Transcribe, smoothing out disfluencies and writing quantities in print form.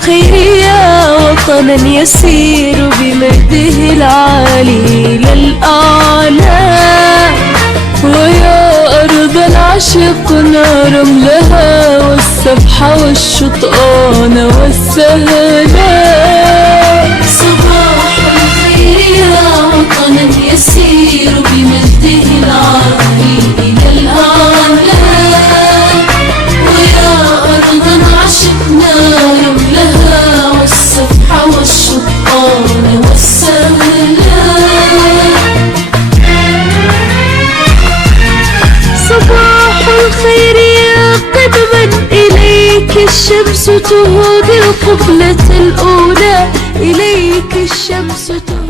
الخير يا وطنا يسير بمجده العالي للأعلى، ويا أرض العشقنا رملها والسبحة والشطآن والسهلة. صباح الخير يا وطنا يسير بمجده العالي للأعلى، ويا أرضا عشقنا رملها والسبحة والشطآن والسهلة. صباح الخير يا قدما إليك الشمس تهدي القبلة الأولى، إليك الشمس تهدي